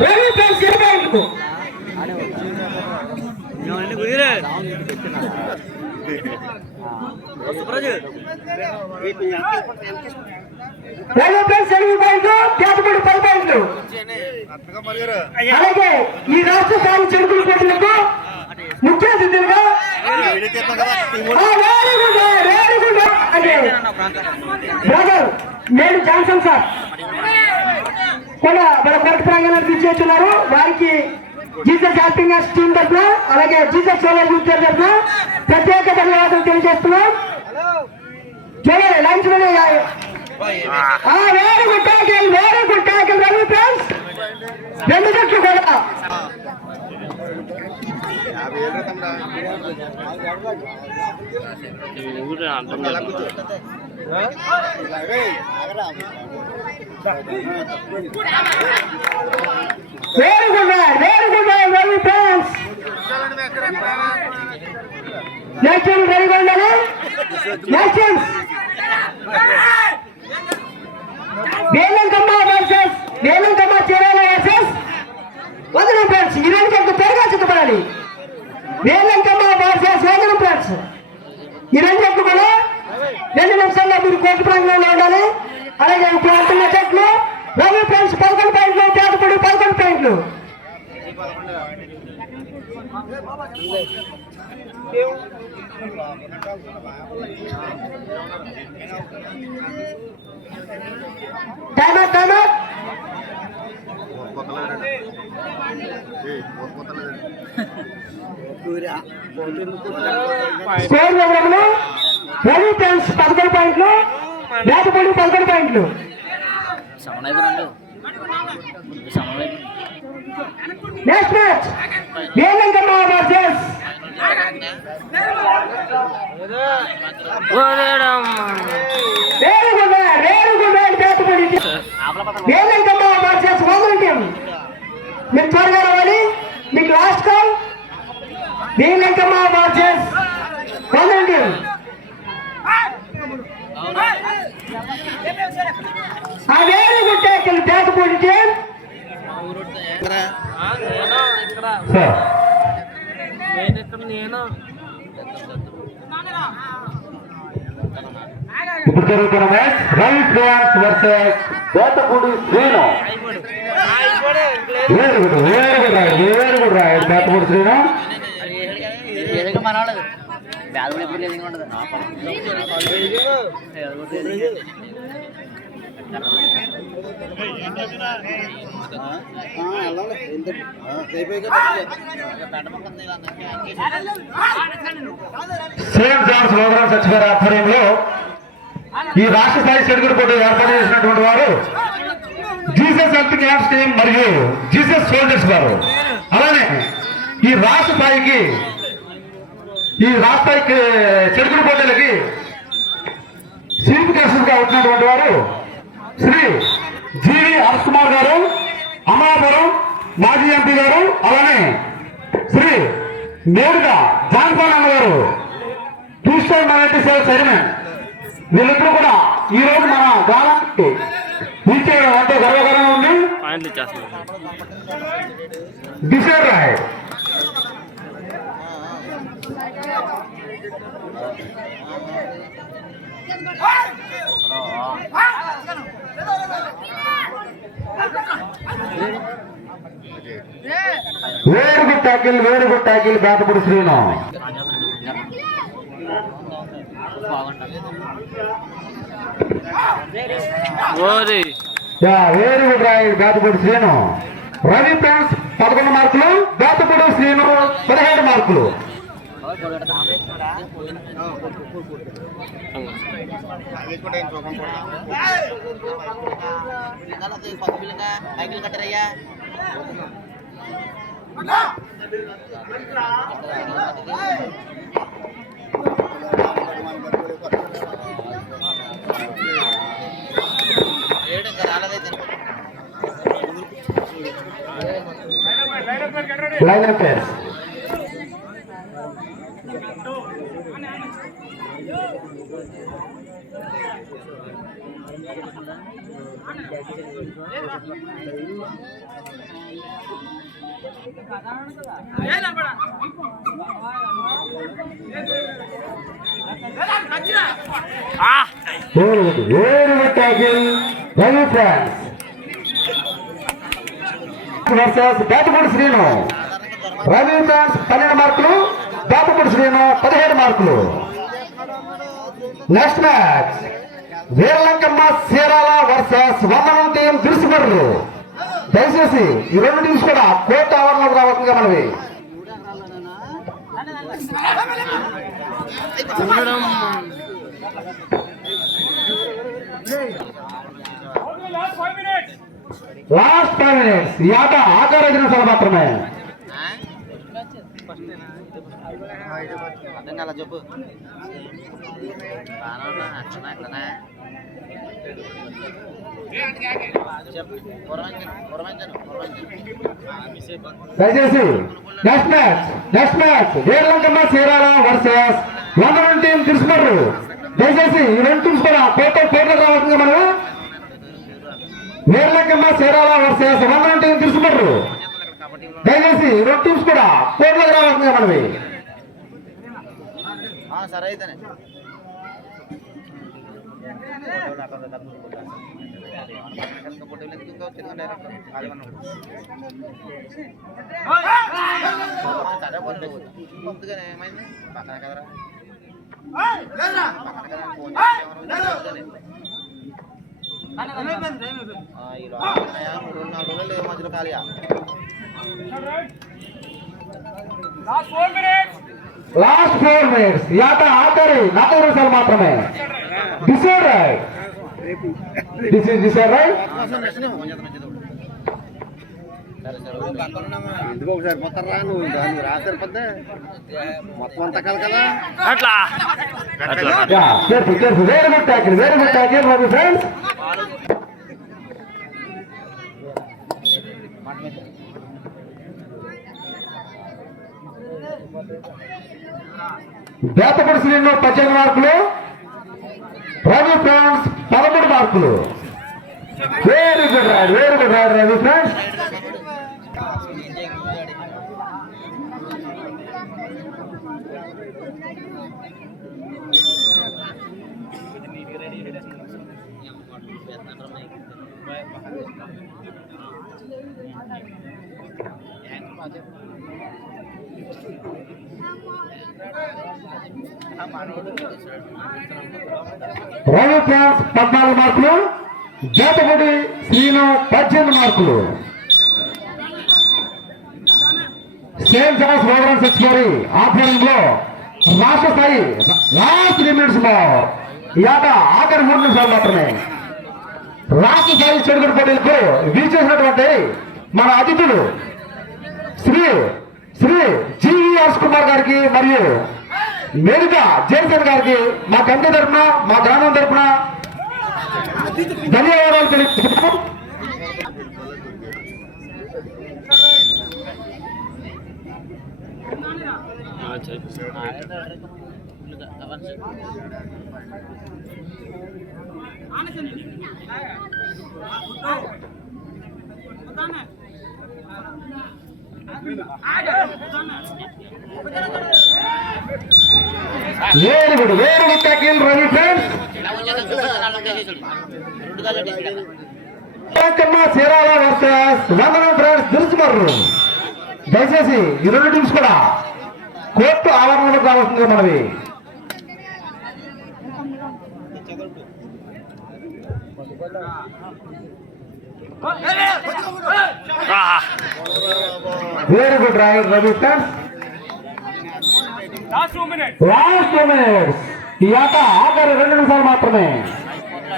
Ravi friends 7 పాయింట్లు. Ravi friends 8 పాయింట్లు, పేదపూడి 10 పాయింట్లు. అలాగే ఈ రాష్ట్ర స్థాయి చెరుకులు పోటీలకు ముఖ్య అతిథులుగా బ్రదర్ నేను జాన్సన్ సార్ కూడా మన కొరత ప్రాంగణాన్ని తీర్చేస్తున్నారు. వారికి జీసస్ హెల్పింగ్ అస్ టీం తరఫున అలాగే జీసస్ సోలార్ గ్రూప్ తరఫున ప్రత్యేక ధన్యవాదాలు తెలియజేస్తున్నాం. చూడండి lines very good tackle Ravi friends 2 జట్లు కూడా very good Ravi friends. Next రెడీగా ఉండాలి. నెక్స్ట్ వేలంకమ్మ వర్సెస్ వేలంకమ్మ చీరాల వర్సెస్ వదనం ఫ్రెండ్స్. ఈ రెండు జట్లు త్వరగా సిద్ధపడాలి. వేలంకమ్మ వర్సెస్ వదనం ఫ్రెండ్స్. ఈ రెండు జట్లు కూడా 2 నిమిషాల్లో మీరు కోర్టు ప్రాంగణంలో ఉండాలి. అలాగే ఇప్పుడు ఆడుతున్న జట్లు రవి ఫ్రెండ్స్ 11 పాయింట్లు, పేదపూడి 11 పాయింట్లు. స్కోర్ వివరములు రవి ఫ్రెండ్స్ 11 పాయింట్లు, పేదపూడి 11 పాయింట్లు. Next match Velankamma versus Pedapudi. Velankamma versus Vadanam team. మీరు త్వరగా రావాలి. మీకు last call. Velankamma versus Vadanam team. ఆ very good tackle Pedapudi team. ఇప్పుడు జరుగుతున్న match Ravi friends versus Pedapudi Srinu. Very good right Pedapudi Srinu. సేమ్ జాన్స్ లోకరాం సచివారి ఆధ్వర్యంలో ఈ రాష్ట్ర స్థాయి చెడుగుడు పోటీ ఏర్పాటు చేసినటువంటి వారు జీసస్ హెల్పింగ్ హ్యాండ్స్ టీం మరియు జీసస్ సోల్జర్స్ వారు. అలానే ఈ రాష్ట్ర స్థాయికి చెడుగుడు పోటీలకి చీఫ్ గెస్ట్ గా వచ్చినటువంటి వారు శ్రీ జీవి హర్ష్ కుమార్ గారు, అమలాపురం మాజీ ఎంపీ గారు, అలానే శ్రీ నేరుగా జాన్సన్ అన్న గారు, ట్యూస్టర్ మైనారిటీ సేవ చైర్మన్. వీళ్ళిద్దరూ కూడా ఈ రోజు మన గ్రామానికి వీచేయడం ఎంతో గర్వకరంగా ఉంది. డిసైడ్ రాయ్ very good tackle Pedapudi Srinu. Very good right Pedapudi Srinu. Ravi friends 11 మార్కులు, పేదపూడి శ్రీను 17 మార్కులు. లైన్ పేర్స్ బేతపూడి శ్రీను రవి ఫ్రాన్స్ 12 మార్కులు, బేతపూడి శ్రీను 17 మార్కులు. Next match Veeralankamma Chirala versus Vandanam team Dilsumarru. దయచేసి ఈ రెండు టీమ్స్ కూడా కోర్టు ఆవరణలోకి రావాల్సిందిగా మనవి. Last 5 minutes. ఈ ఆట ఆఖరి 5 నిమిషాలు మాత్రమే. చెప్పు దయచేసి next match Veeralankamma Chirala versus Vandanam team Dilsumarru. దయచేసి ఈ రెండు టీమ్స్ కూడా కోర్టుకు రావాల్సిందిగా మనం. వీరలంకమ్మ చీరాల వర్సెస్ వందనం టీం దిల్సుమర్రు. దయచేసి ఈ రెండు టీమ్స్ కూడా కోర్టుకు రావాల్సిందిగా మనవి. సరే అయితే ముందుగానే ఏమైంది పక్కన కదరా మధ్యలో ఖాళీయా లాస్ట్ 4 minutes. ఈ ఆట ఆఖరి 40 నిమిషాలు మాత్రమే. Decide right. ఎందుకు ఒకసారి మొత్తం రా నువ్వు రాశారు పెద్ద మొత్తం అంతా కల కదా అట్లా very good tackle my friends. Bethapudi Srinu 18 మార్కులు, రవి ఫ్రాన్స్ 13 మార్కులు. Very good raid Ravi friends. Ravi friends 14 మార్కులు, బేతపూడి శ్రీను 18 మార్కులు. సేమ్ ఛాన్స్ ప్రోగ్రామ్స్ ఎక్స్ప్లోరీ ఆధ్వర్యంలో రాష్ట్ర స్థాయి లాస్ట్ 3 minutes లో ఈ ఆట ఆఖరి 3 నిమిషాలు మాత్రమే. రాష్ట్ర స్థాయి చెడుగుడు పోటీలకు వీచేసినటువంటి మన అతిథులు శ్రీ జీవీఆర్ కుమార్ గారికి మరియు మేలుగా జయసన్ గారికి మా కంటి తరఫున మా గ్రామం తరఫున ధన్యవాదాలు తెలుపుతున్నాం. Very good tackle Ravi friends. Chirala versus Vandanam friends Dilsumarru. దయచేసి ఈ రెండు టీమ్స్ కూడా కోర్టు ఆవరణలోకి రావాల్సిందిగా మనవి. Very good raid Ravi friends. Last 2 minutes. ఈ ఆట ఆఖరి 2 నిమిషాలు మాత్రమే.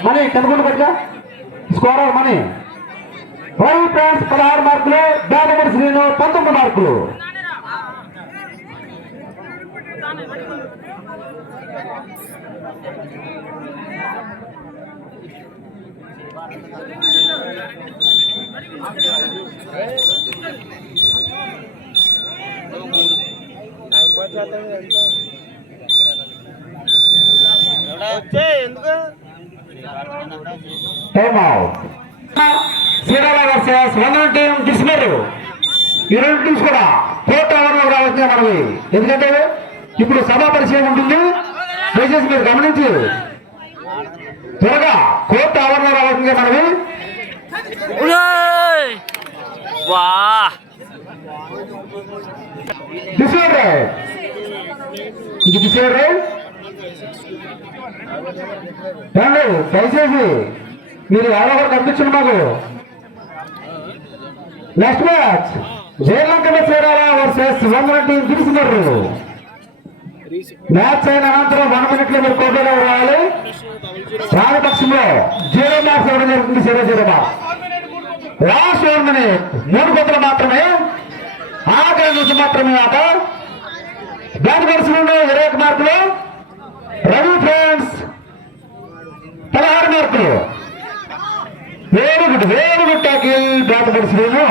మనీ కనుగొండు పట్ల స్కోరర్ మనీ. రవి ఫ్రాన్స్ 16 మార్కులు, బేతపూడి శ్రీను 19 మార్కులు. Time out. Chirala versus Vandanam team దిల్సుమర్రు. ఈ రెండు టీమ్స్ కూడా కోర్టు ఆవరణలో రావాల్సిందే మనవి. ఎందుకంటే ఇప్పుడు సభా పరిచయం ఉంటుంది, దయచేసి మీరు గమనించి త్వరగా కోర్టు ఆవరణలో రావాల్సిందే మనవి. వా డిసైడ్ ఇది డిసైడ్ దయచేసి మీరు ఎవరో ఒకరు కనిపించండి మాకు. Next match Sri Lanka చేరాల versus 1 team తీసుకున్నారు. మ్యాచ్ అయిన అనంతరం 1 మినిట్లో మీరు కోర్టులో రావాలి. రాని పక్షంలో 0 మార్క్స్ ఇవ్వడం జరుగుతుంది. 0-0 మార్క్స్. లాస్ట్ 1 మినిట్ 3 కొత్తలు మాత్రమే, ఆఖరి నుంచి మాత్రమే ఆట. బ్యాట్ పరిస్థితుల్లో 21 మార్కులు, రవి ఫ్రెండ్స్ 16 మార్కులు. వేరు గుడ్ టాకిల్ బ్యాట్ పరిస్థితులు.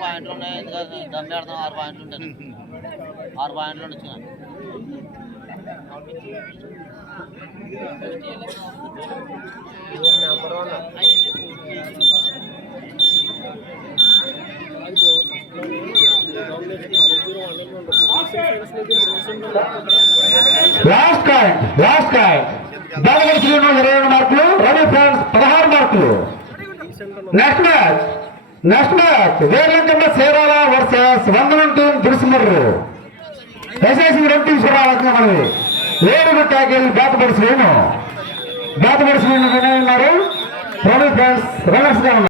పాయింట్లు ఉన్నాయి, ఎందుకంటే దమ్మి ఆడతాం 6 పాయింట్లు ఉంటాయి. 6 పాయింట్లు వచ్చిన లాస్ట్ కాయింట్ బ్యాట్ పరిస్థితులు 22 మార్కులు, రవి ఫ్రాన్స్ 16 మార్కులు. Next match Sri Lanka చేరాల versus 1 team Dilsumarru. దయచేసి 2 టీమ్స్ కూడా రావాల్సిన మనవి. 7 ట్యాకిల్ బ్యాట్ పరిస్థితులు ఉన్నారు. రవి ఫ్రాన్స్ రన్నర్స్ గా ఉన్నారు.